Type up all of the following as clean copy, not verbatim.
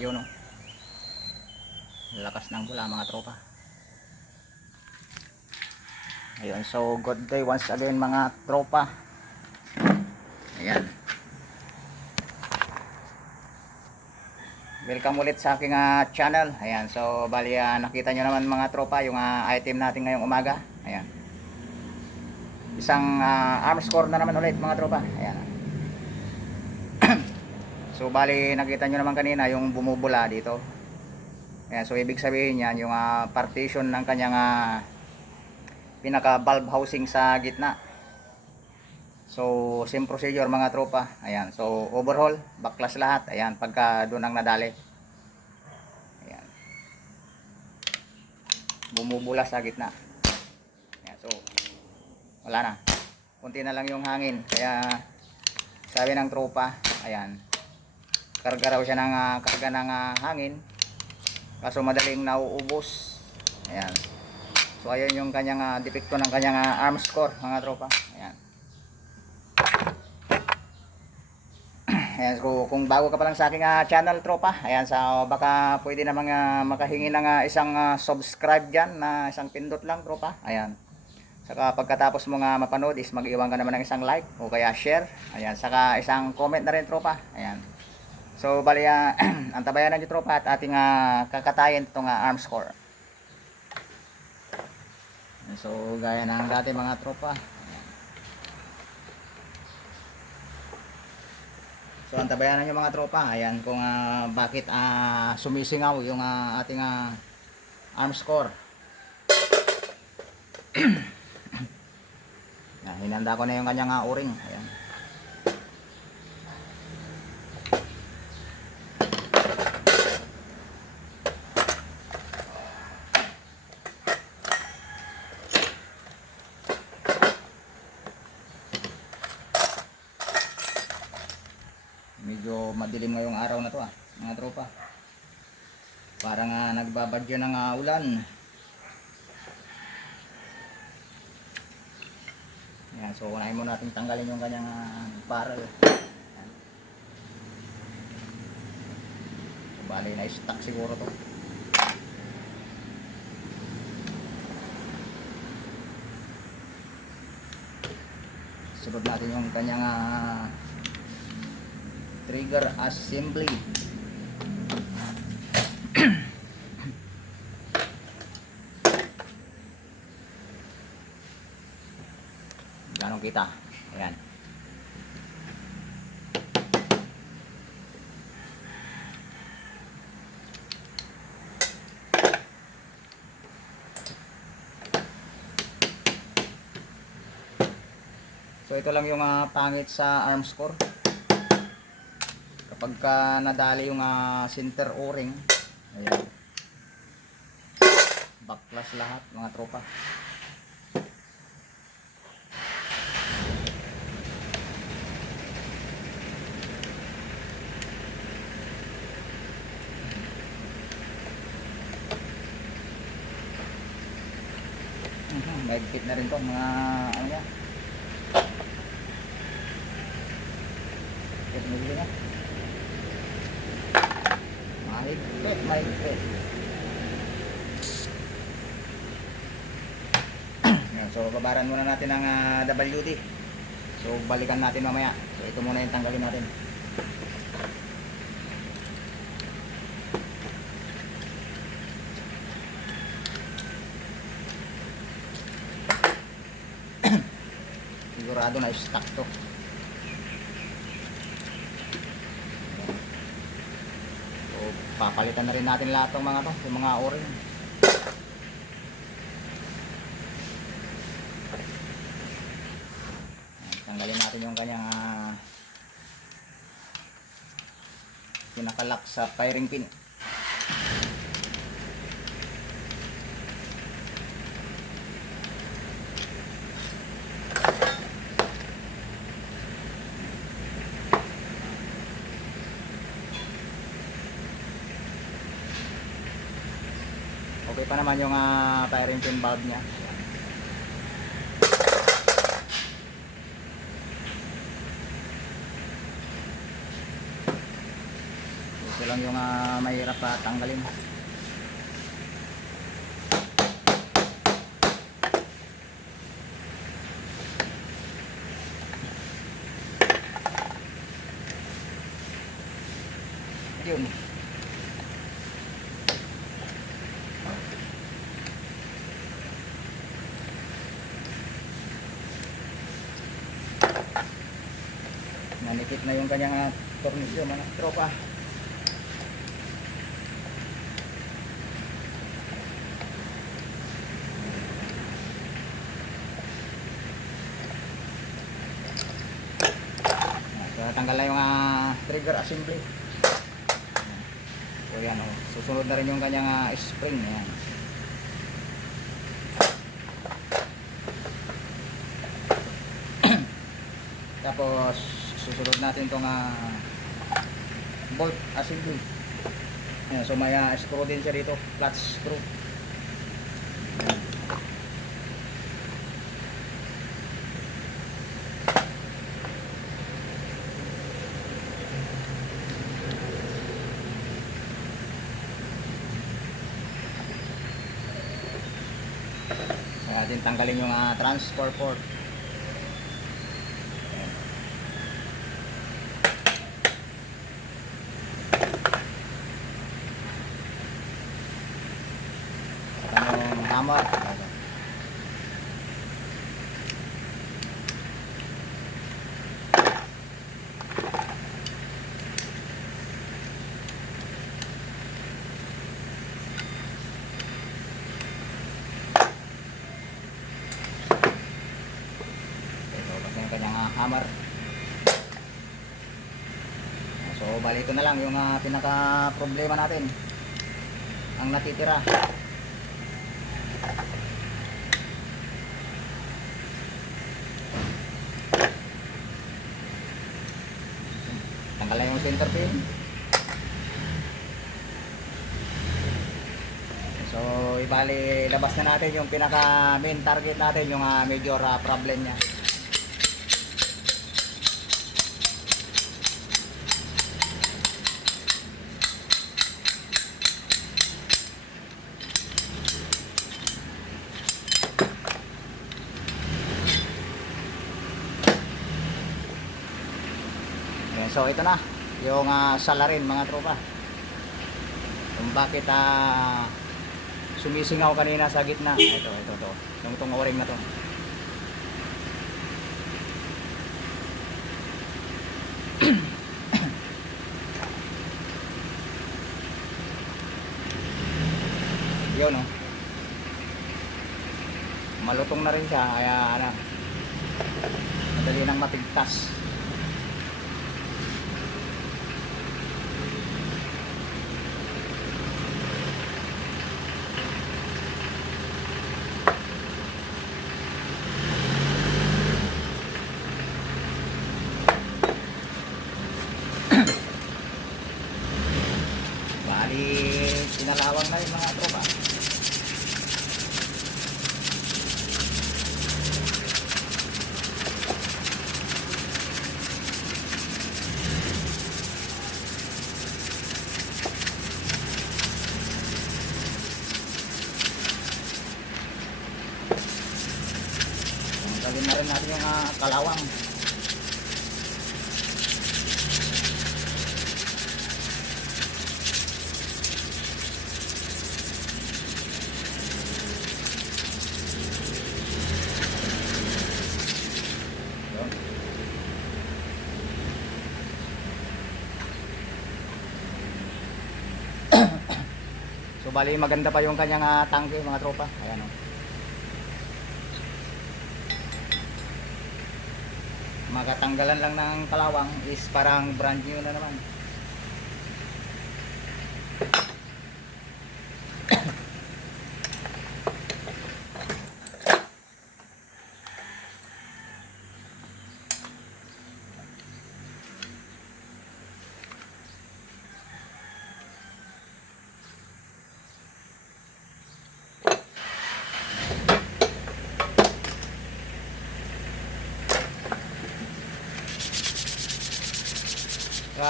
Yun o. Lakas ng bula mga tropa. Ayun, so good day once again mga tropa. Ayan. Welcome ulit sa aking channel. Ayan, so bali nakita nyo naman mga tropa yung item natin ngayong umaga. Ayan. Isang arm score na naman ulit mga tropa. Ayan. So bali nakita nyo naman kanina yung bumubula dito. Ayan, so ibig sabihin yan yung partition ng kanyang pinaka valve housing sa gitna. So same procedure mga tropa. Ayan, so overhaul, backlas lahat. Ayan, pagka doon ang nadali. Ayan. Bumubula sa gitna. Ayan, so wala na. Kunti na lang yung hangin. Kaya sabi ng tropa, ayan, karga raw siya ng karga ng hangin. Kaso madaling nauubos. Ayan. So ayun yung kanyang depekto ng kanyang arm score mga tropa. Ayan. Ayan, so kung bago ka pa lang sa aking channel tropa, ayan, so baka pwede namang makahingi ng isang subscribe dyan na isang pindot lang tropa. Ayan. Saka pagkatapos mo mapanood is mag-iwan ka naman ng isang like o kaya share. Ayan, saka isang comment na rin tropa. Ayan. So bali antabayan na nyo tropa at ating kakatayin itong arm score. So gaya ng dati mga tropa. So antabayan na nyo mga tropa. Ayan kung bakit sumisingaw yung ating arm score. Hinanda ko na yung kanyang o-ring. Ayan. Medyo madilim ngayong araw na to mga tropa. Parang nagbabadyo ng ulan. Ayan, so unahin mo natin tanggalin yung kanyang barrel. Ayan. So, bali na stock siguro to. Sunod natin yung kanyang trigger assembly. Ganong kita. Ayan. So ito lang yung pangit sa arm score. Kapag nadali yung center o-ring, ayan, backlas lahat mga tropa. Mahigpit na rin to mga ano niya. Mahigpit na. Mahigpit. So babaran muna natin ang WD. So balikan natin mamaya. So ito muna yung tanggalin natin. Sigurado na stock to. So papalitan na rin natin lahat ng mga to, yung mga o-ring. Tanggalin natin yung kanyang pinakalak sa firing pin. Okay pa naman yung firing pin valve nya. lang yung mahirap tanggalin. Yun. Nanikit na yung kanyang tornilyo mga tropa. So natanggal na yung trigger assembly. So yan, susunod na rin yung kanyang spring. Ayan. Tapos susunod natin itong bolt assembly. Ayan, so may screw din siya dito, clutch screw. Kaya din tanggalin yung transfer port. Yung hammer. Hammer. So bali ito na lang yung pinaka problema natin ang natitira. Tanggalin yung center pin. So ibali labas na natin yung pinaka main target natin, yung major problem nya. So ito na yung salarin mga tropa, kung bakit sumisingaw kanina sa gitna. Ito yung itong o-ring na to. Yun malutong na rin siya, kaya madali nang mapigtas. Pinalawang na yung mga tropa. Gawin na rin natin yung kalawang. So bali maganda pa yung kanyang tangke mga tropa. Ayan Magatanggalan lang ng kalawang is parang brand new na naman.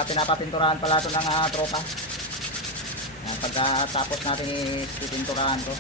Pinapapinturahan pala ito ng tropa. pagkatapos natin ipinturahan to.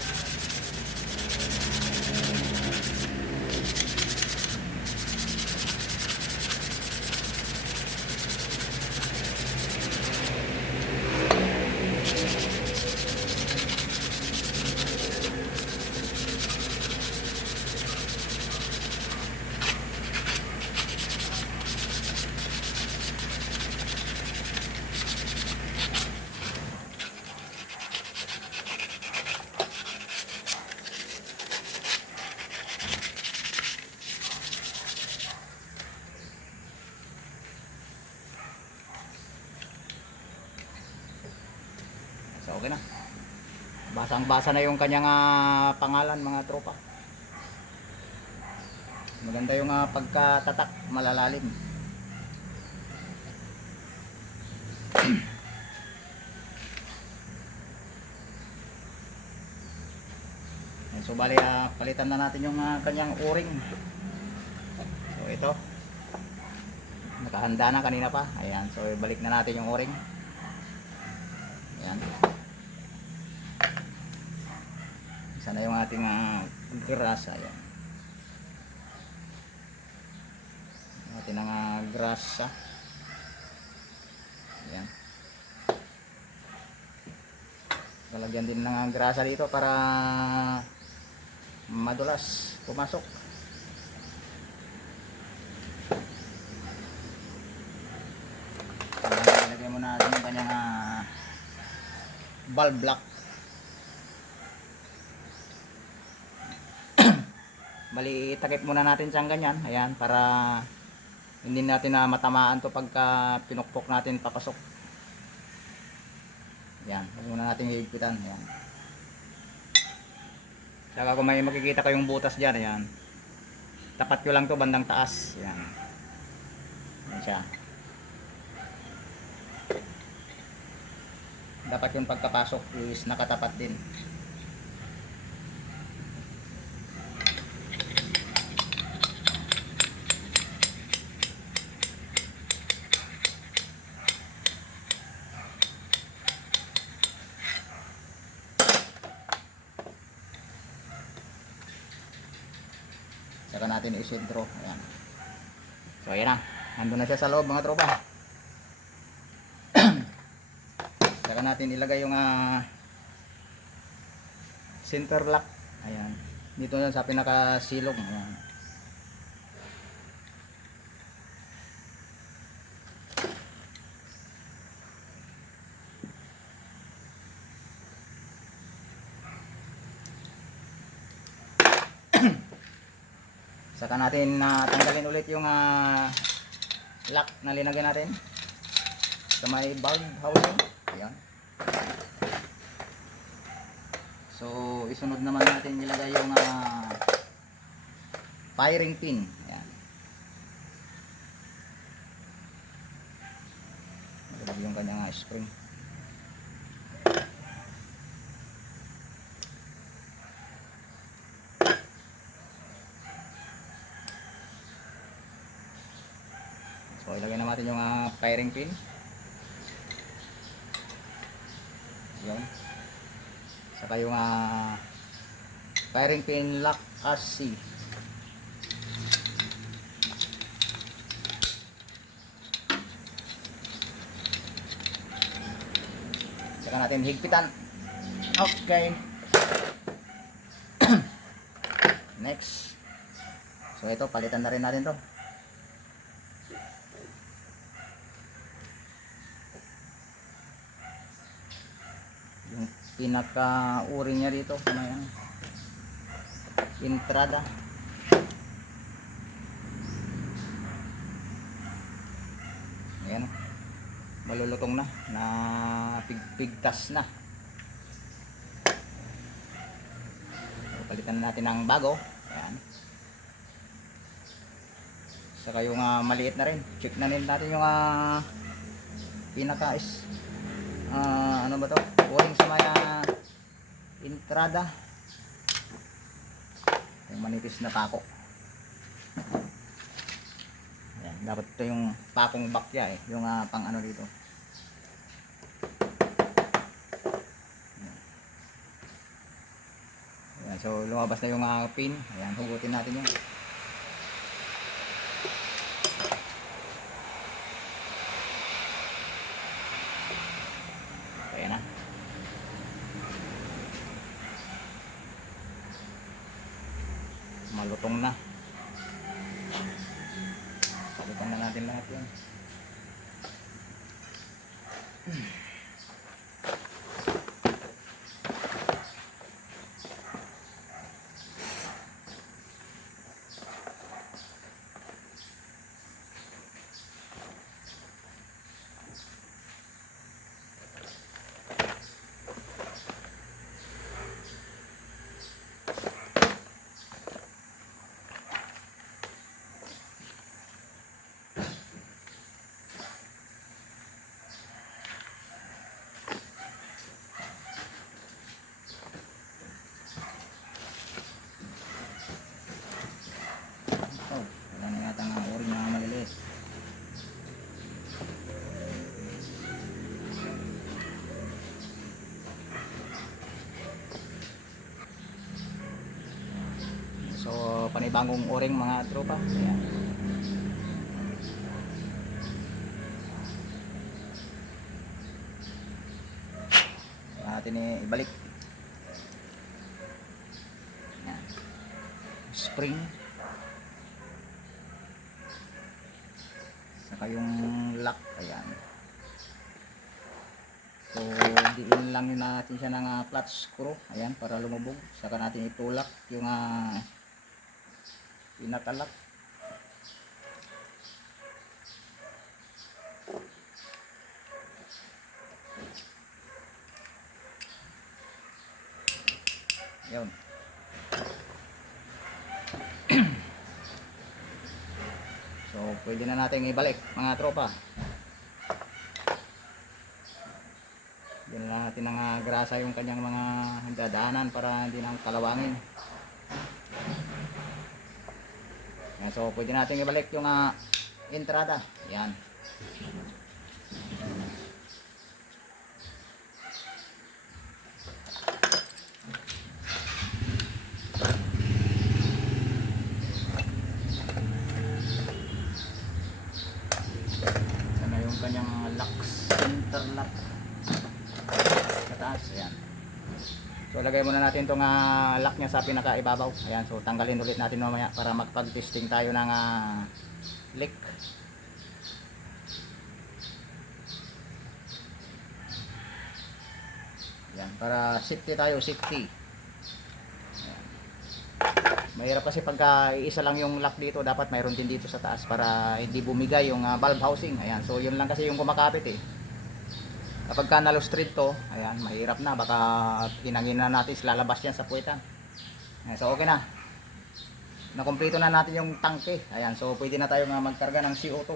So okay na. Basang-basa na yung kanyang pangalan mga tropa. Maganda yung pagkatatak, malalalim. So bali palitan na natin yung kanyang o-ring. So ito. Nakahanda na kanina pa. Ayan, so balik na natin yung o-ring. Ayan. Isa na yung ating grasa. Ayan. Ating grasa. Ayan. Lalagyan din ng grasa dito para madulas pumasok. Lagyan muna natin yung kanyang valve block. Bali itakip muna natin siyang ganyan, ayan, para hindi natin matamaan to pagka pinukpok natin papasok. Ayan, huwag muna natin higpitan. Ayan. Saka kung may makikita kayong butas dyan, ayan, tapat ko lang to bandang taas. Ayan. Ayan siya. Dapat yung pagkapasok is nakatapat din. Saka natin isentro. Ayan. So ayan na. Nandun na siya sa loob mga tropa. Saka natin ilagay yung center lock. Ayan. Dito na sa pinakasilong. Ayan. Saka natin tanggalin ulit yung lock na linagyan natin sa may valve housing. Ayan. So isunod naman natin ilagay yung firing pin. Ayan. Ilagay yung kanyang spring. So ilagay na natin yung firing pin. Yan. Saka yung firing pin lock as C. Saka natin higpitan. Okay. Next. So ito, palitan na rin natin to. Yung pinaka-uri niya dito, may entrada. Ayan, malulutong na, na pigtas na. So, palitan natin ng bago. Ayan. Saka yung maliit na rin, check na rin natin yung pinaka is ano ba to? O-ring sa may entrada. Yung manipis na pako. Ayan, dapat ito yung pakong back niya yung pang ano dito. So lumabas na yung pin. Ayan, hugutin natin yun. Ayan na. Malutong na. Palitan na natin lahat yan. So panibagong o-ring mga tropa. Ayan. Natin ibalik. Ayan. Spring. Saka yung lock. Ayan. So diin lang natin siya ng flat screw. Ayan, para lumubog. Saka natin itulak yung pinatalak. Yun. So pwede na natin ibalik mga tropa. Yan na natin ang grasa yung kanyang mga dadaanan para hindi nang kalawangin. Yan, so pwede natin ibalik yung entrada. Yan. Yan na yung kanyang lock, center lock. Taas, ayan. So lagay muna natin itong lock nya sa pinakaibabaw. Ayan, so tanggalin ulit natin mamaya para magpag-testing tayo ng leak. Ayan, para safety tayo, safety. Ayan. Mahirap kasi pagka isa lang yung lock dito, dapat mayroon din dito sa taas para hindi bumigay yung valve housing. Ayan, so yun lang kasi yung kumakapit eh. Kapag ka nalustrid to, ayan, mahirap na. Baka hinangin na natin, lalabas yan sa puwetan. Ayan, so okay na. Nakumpleto na natin yung tangke. Ayan, so pwede na tayo magkarga ng CO2.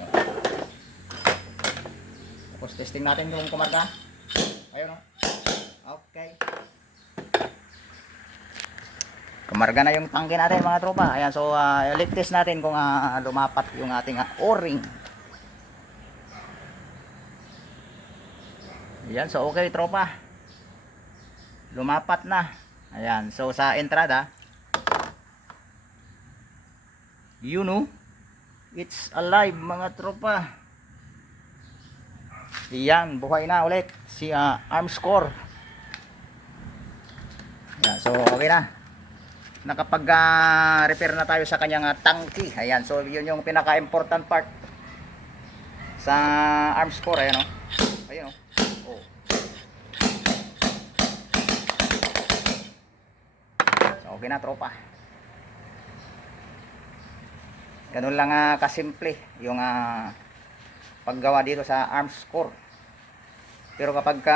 Ayan. Tapos testing natin yung kumarga. Ayun o. Okay. Kumarga na yung tangke natin mga tropa. Ayan, so leak test natin kung lumapat yung ating o-ring. Ayan, so okay tropa. Lumapat na. Ayan, so sa entrada, you know, it's alive mga tropa. Ayan, buhay na ulit si Armscor. Ayan, so okay na. Nakapag-repair na tayo sa kanyang tangke. Ayan, so yun yung pinaka-important part sa Armscor. Ayan o. Ayan o. Oh. So okay na tropa. Ganun lang kasimple yung paggawa dito sa Armscor. Pero kapag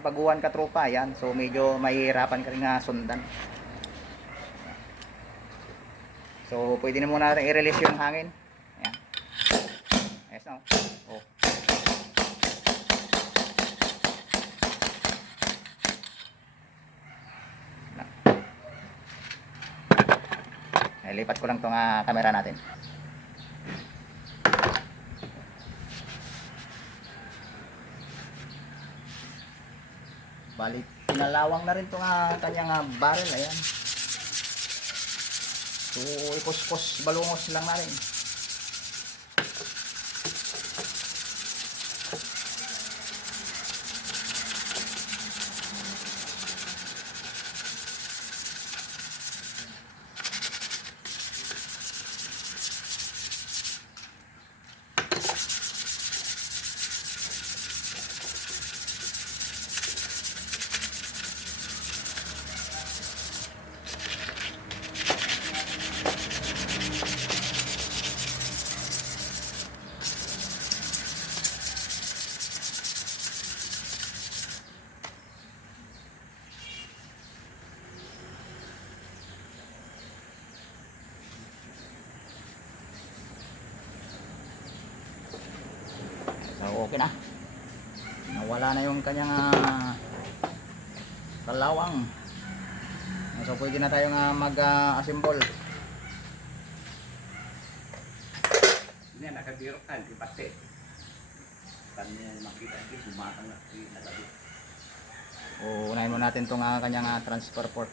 baguhan ka tropa, ayan, so medyo mahihirapan ka rin sundan. So, pwede na muna natin i-release yung hangin. Ayan. Ayos na. Oh. Lipat ko lang itong camera natin. Bali, pinalawang na rin itong kanyang barrel. Ayan. So, ipos-pos balungos lang natin. So, okay na. Nawala na yung kanyang kalawang. So, pwede na tayong mag-assemble. Ini nakabirokan di pati. Kanya makita di sumatang na di natabi. Unahin mo natin itong kanyang transfer port.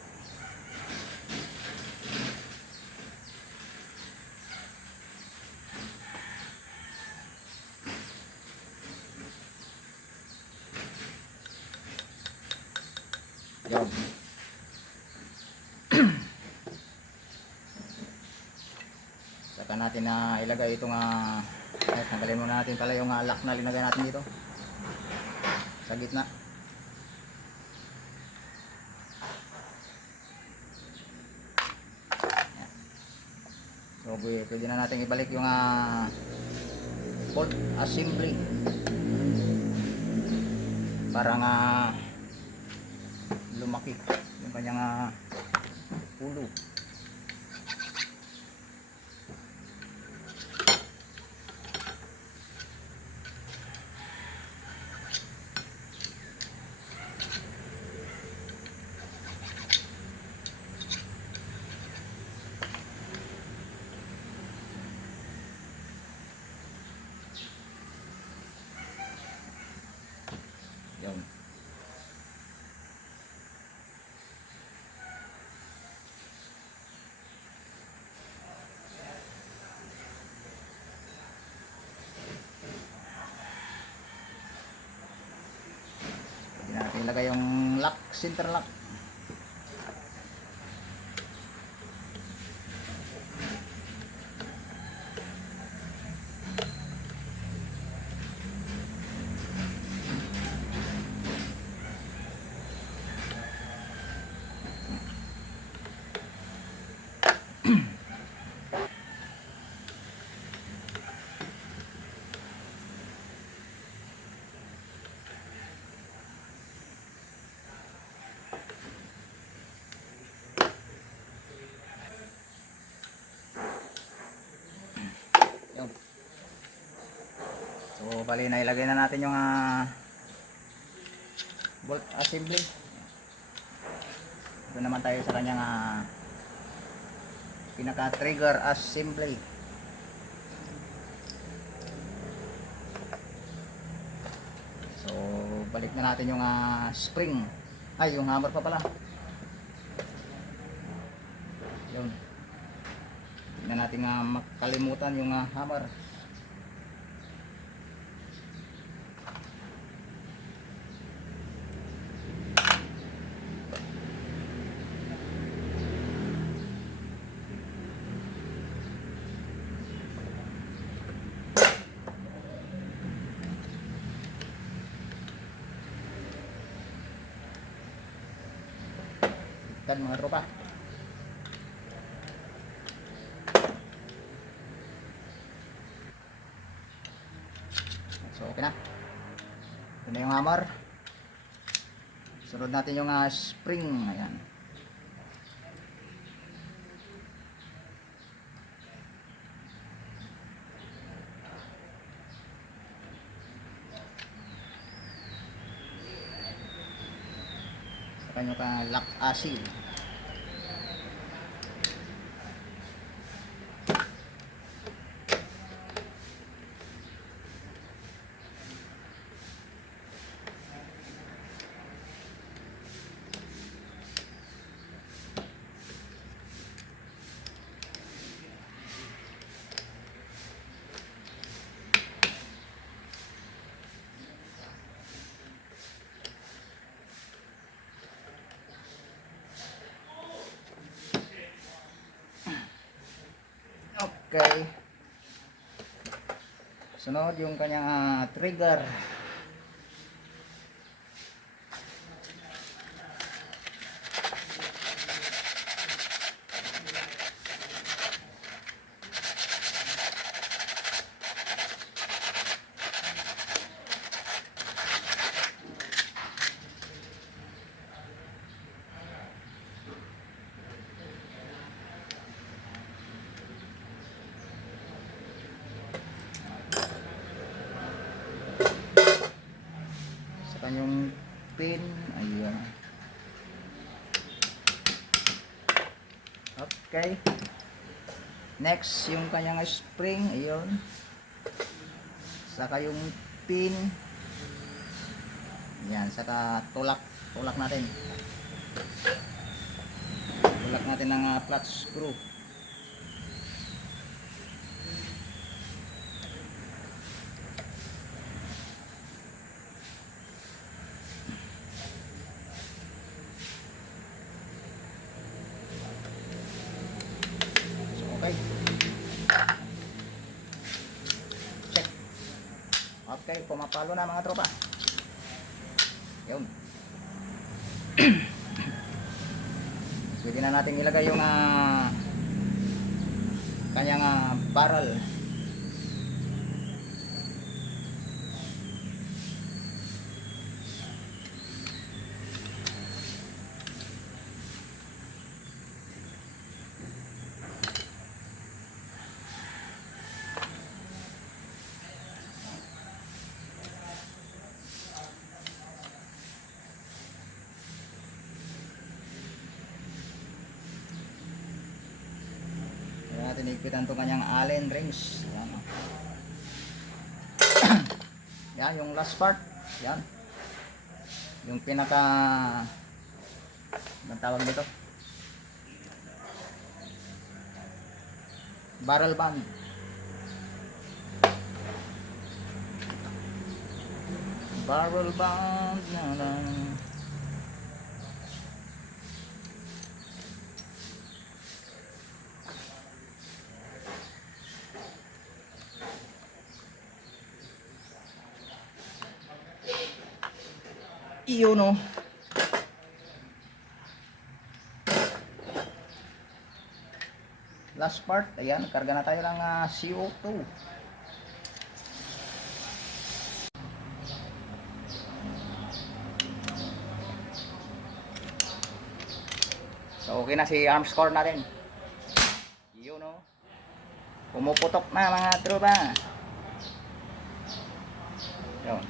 Yun. Saka natin na ilagay itong tanggalin muna natin pala yung lock na linagay natin dito sa gitna. Yan. So pwede na natin ibalik yung bolt assembly para lumaki yung kanyang ulo. Yun. Pwede natin ilagay yung lock, center lock. Yun. So bali na ilagay na natin yung bolt assembly. Ito naman tayo sa kanyang pinaka trigger assembly. So balik na natin yung spring, ay yung hammer pa pala. Yun, hindi na natin makalimutan yung hammer. Dan mga tropa. So okay na. Ito na yung hammer. Sunod natin yung spring. Ayan. Saka yung lock AC. Okay. Sunod yung kanyang trigger. Sa kanyang pin, ayun. Okay. Next, yung kanyang spring, ayun. Saka yung pin. Yan, saka tulak natin. Tulak natin ng flat screw. Okay. Check. Okay, pumapalo na mga tropa. Yun. Pwede na natin ilagay yung kanyang barrel. Natin ipitan itong kanyang allen rings. Yan, oh. Yan yung last part. Yan yung pinaka, anong tawag nito, barrel band. Barrel band na lang. Iyon, no. Last part, ayan, karga na tayo ng CO2. So okay na si arms core natin. Iyon, no. Pumuputok na mga tropa. Yun.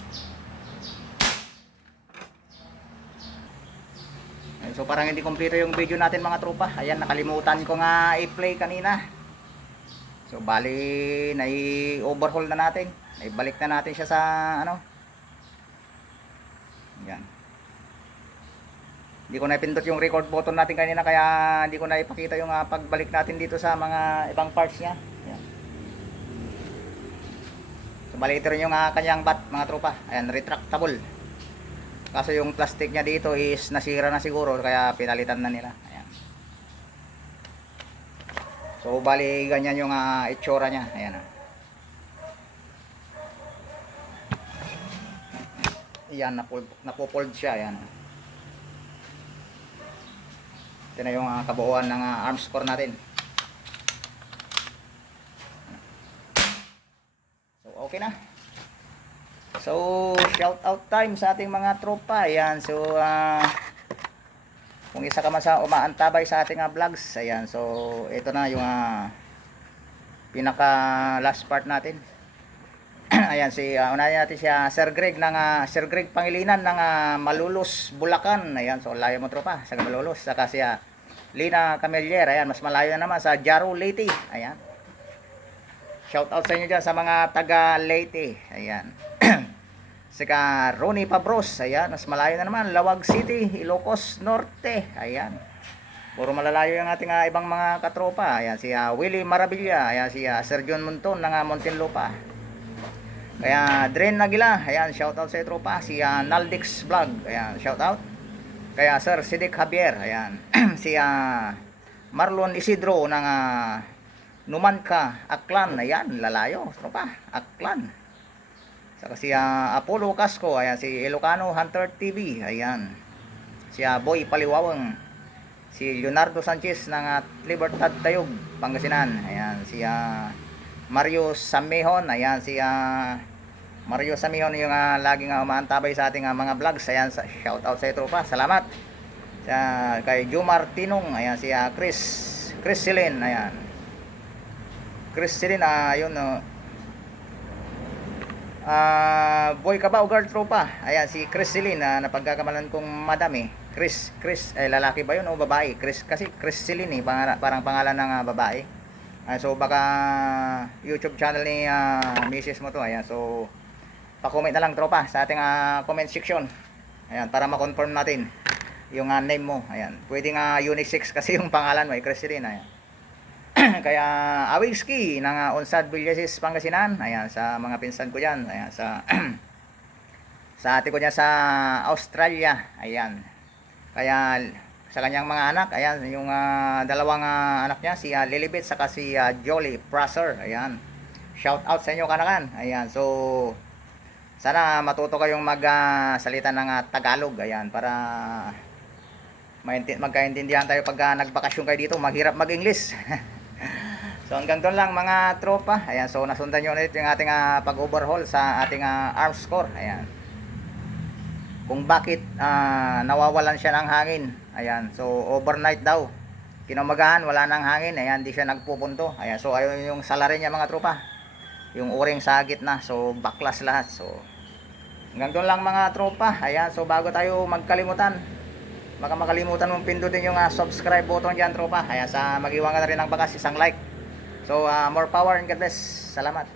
So parang hindi kompleto yung video natin mga tropa. Ayan, nakalimutan ko nga i-play kanina. So bali, nai-overhaul na natin. Naibalik na natin siya sa ano. Yan. Hindi ko na ipindot yung record button natin kanina, kaya hindi ko na ipakita yung pagbalik natin dito sa mga ibang parts niya. Yan. So bali, ito rin yung kanyang bat mga tropa. Ayan, retractable. Kaso yung plastic niya dito is nasira na siguro, kaya pinalitan na nila. Ayan. So bali, ganyan yung itsura niya. Ayan. Ayan, napopold siya. Ayan. Ito na yung kabuuan ng arms core natin. So okay na. So shout out time sa ating mga tropa. Ayan. So kung isa ka man sa umaantabay sa ating vlogs, ayan. So ito na yung pinaka last part natin. Ayan, unahin natin si Sir Greg Sir Greg Pangilinan ng Malolos, Bulacan. Ayan, so layo mo tropa sa Malolos. Saka si Lina Camelier, ayan, mas malayo na naman sa Jaro, Leyte. Ayan. Shout out sa inyo dyan sa mga taga Leyte. Ayan. Saka Ronnie Pabros, ayan, mas malayo na naman, Lawag City, Ilocos Norte. Ayan. Puro malalayo yung ating ibang mga katropa. Ayan, si Willie Maravilla, ayan, si Sir John Monton ng Muntinlupa. Kaya Dren Nagila, ayan, shout out sa tropa. Si Naldix Vlog, ayan, shout out. Kaya Sir Sidik Javier, ayan. Si Marlon Isidro ng Numanka, Aklan, ayan, lalayo, tropa, Aklan. Saka si Apollo Casco, ayan, si Ilocano Hunter TV, ayan. Si Boy Paliwawang, si Leonardo Sanchez ng Libertad Tayog, Pangasinan, ayan. Si Mario Samihon, ayan, si Mario Samihon yung laging umaantabay sa ating mga vlogs, ayan, shout out sa tropa, salamat. Kay Jomar Tinong, ayan, si Chris Silin, ayan. Chris Silin, yun, Boy Kabao Guard tropa. Ayan si Chris Silin na napagkakamalan kong madami. Chris, lalaki ba yun o babae? Chris, kasi Chris Silin parang pangalan ng babae. So baka YouTube channel ni Mrs. mo to. Ayan, so pa-comment na lang tropa sa ating comment section. Ayan, para ma-confirm natin yung name mo. Ayan, pwedeng unisex kasi yung pangalan mo ay Chris Silin. Ayan. Kaya Awigski ng Unsad Villasis, Pangasinan. Ayan, sa mga pinsan ko diyan. Ayan, sa sa ate ko diyan sa Australia. Ayan. Kaya sa kanyang mga anak, ayan, yung dalawang anak niya, si Lilibet saka si Jolly Prosser. Ayan. Shout out sa inyo kanakan. Ayan. So sana matuto kayong magsalita ng Tagalog. Ayan, para magkaintindihan tayo pag nagbakasyon kayo dito. Maghirap mag-English. So hanggang doon lang mga tropa. Ayan, so nasundan nyo ulit yung ating pag-overhaul sa ating arms core. Ayan. Kung bakit nawawalan siya ng hangin. Ayan, so overnight daw. Kinamagahan, wala nang hangin. Ayan, di siya nagpupunto. Ayan, so ayun yung salarin niya mga tropa. Yung o-ring sa gitna. So baklas lahat. So hanggang doon lang mga tropa. Ayan, so bago tayo magkalimutan, baka makalimutan mong pindutin yung subscribe button dyan tropa. Ayan, sa magiwan ka na rin ng bakas, isang like. So more power and God bless. Salamat.